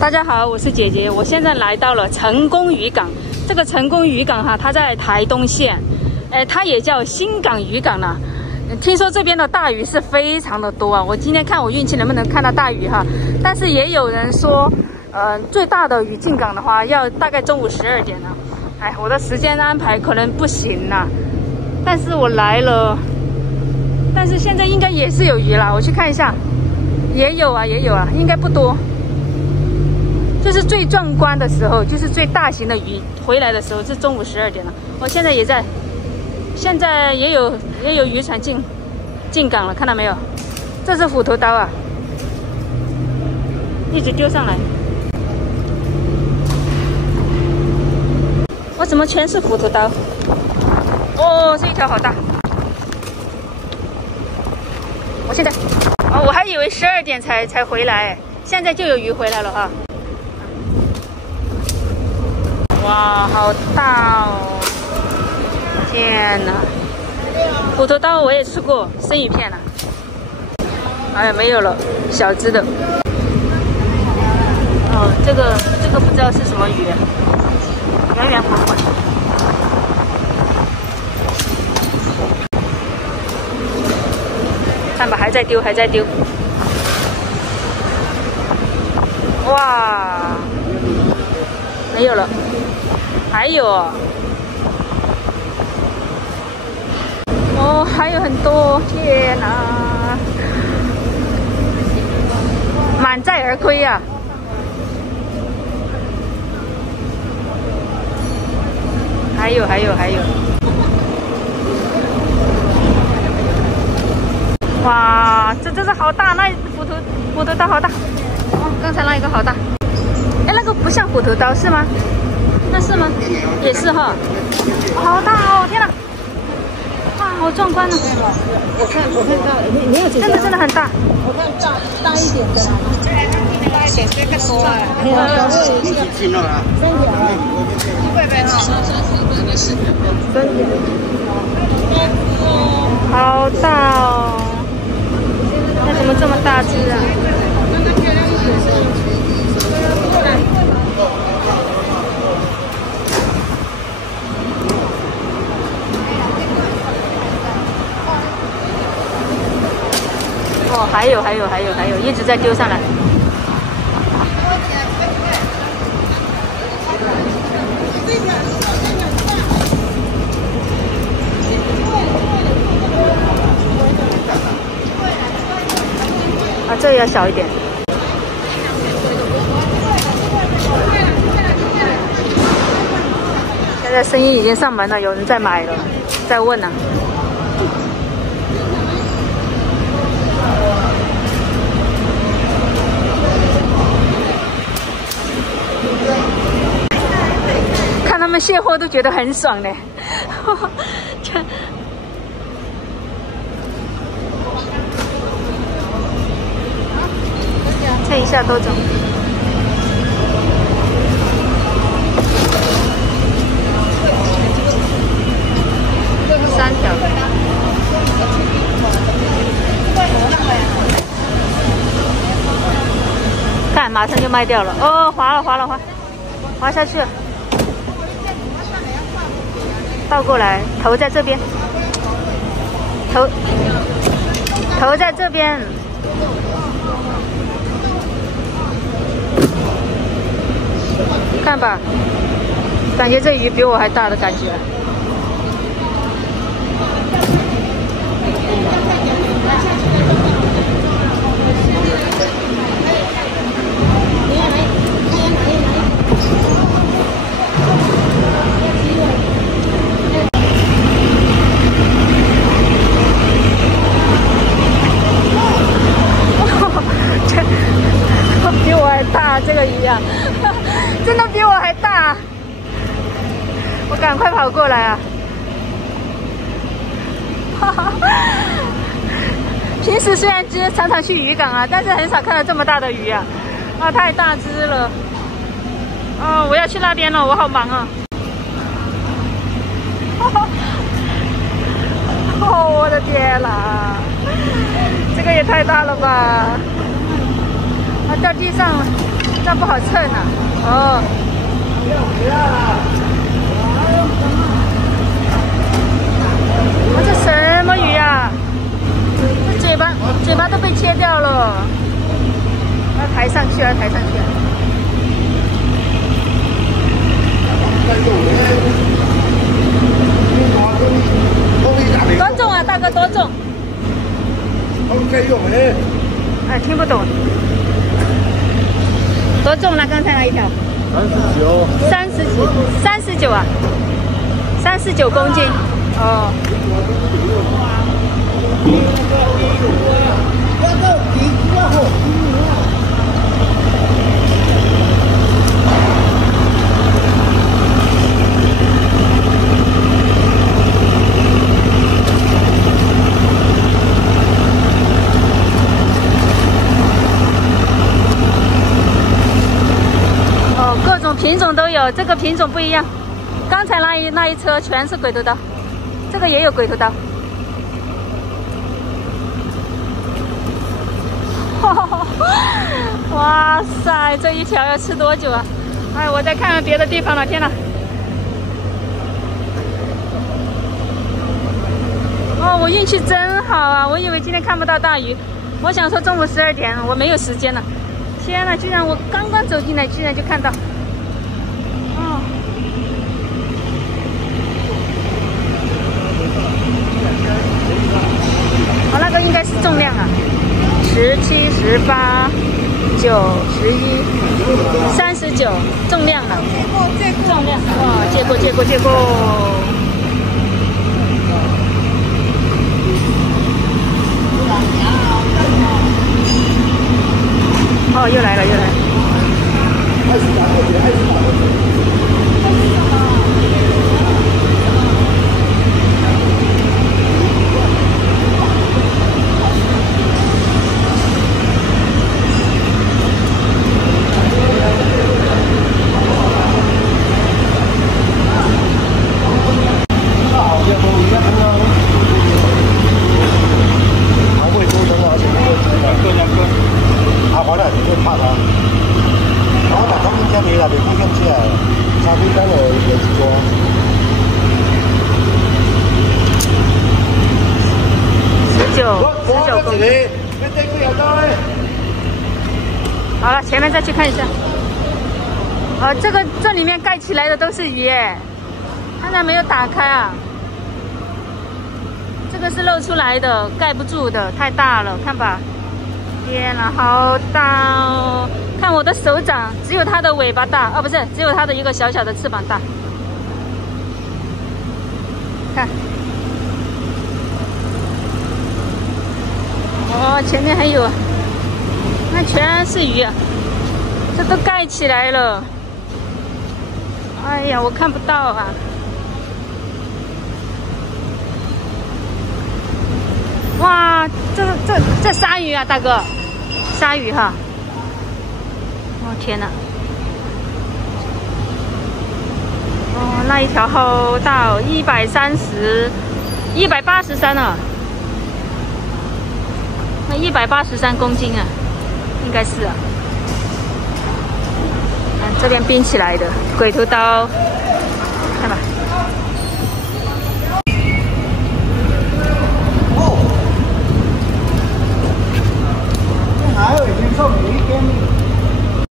大家好，我是姐姐，我现在来到了成功渔港。这个成功渔港哈，它在台东县，它也叫新港渔港呢。听说这边的大鱼是非常的多啊，我今天看我运气能不能看到大鱼哈。但是也有人说，最大的鱼进港的话，要大概中午12点呢。我的时间安排可能不行啦，但是我来了，但是现在应该也是有鱼啦，我去看一下，也有啊，应该不多。就是最壮观的时候，就是最大型的鱼回来的时候，是中午12点了。我现在也在，现在也有渔船进港了，看到没有？这是虎头刀啊，一直丢上来。我怎么全是虎头刀？哦，这一条好大。我现在，我还以为12点才回来，现在就有鱼回来了哈。哇，好大哦！天哪，虎头刀我也吃过，生鱼片了。没有了，小只的。哦，这个不知道是什么鱼，圆圆滚滚。看吧，还在丢。哇，没有了。还有哦，还有很多，天哪，满载而归呀！还有，哇，这真是好大，那虎头刀好大，哦，刚才那一个好大，那个不像虎头刀是吗？那是吗？也是哈，好大哦！天哪，哇，好壮观呢！我看到没有真的很大。我看大一点的，大一点这个多啊。3条啊，100倍哈，3条。好大哦！那怎么这么大只啊？哦，还有，一直在丢上来。这也要小一点。现在生意已经上门了，有人在买了，在问呢。看他们卸货都觉得很爽呢。这一下多重？3条。看，马上就卖掉了。哦，滑下去了。倒过来，头在这边，头在这边。看吧，感觉这鱼比我还大的感觉。比我还大，这个鱼啊，真的比我还大，我赶快跑过来啊！平时虽然常常去渔港啊，但是很少看到这么大的鱼啊！太大只了！我要去那边了，我好忙啊！我的天啦，这个也太大了吧！掉地上了。这不好称啊。哦。这什么鱼啊？这嘴巴都被切掉了。要抬上去啊，抬上去啊！多重啊，大哥多重？哎，听不懂。多重了？刚才那一条？39啊，39公斤。哦。各种品种都有，这个品种不一样。刚才那一车全是鬼头刀，这个也有鬼头刀。哇塞，这一条要吃多久啊？哎，我再看看别的地方了，天哪！哦，我运气真好啊！我以为今天看不到大鱼，我想说中午12点，我没有时间了。天哪，居然我刚刚走进来，居然就看到。哦。哦，那个应该是重量啊，17、18、9、11、39，重量了。重量，哇，借过。哦，又来了。19公斤。好了，前面再去看一下。这里面盖起来的都是鱼哎，看到没有打开啊？这个是露出来的，盖不住的，太大了，看吧。天哪，好大哦！看我的手掌，只有它的尾巴大，哦，不是，只有它的一个小小的翅膀大。看。哦，前面还有，那全是鱼啊，这都盖起来了。哎呀，我看不到啊。哇，这鲨鱼啊，大哥，鲨鱼哈。哦天哪！哦，那一条好大哦，183啊。那183公斤啊，应该是啊。看这边冰起来的鬼头刀。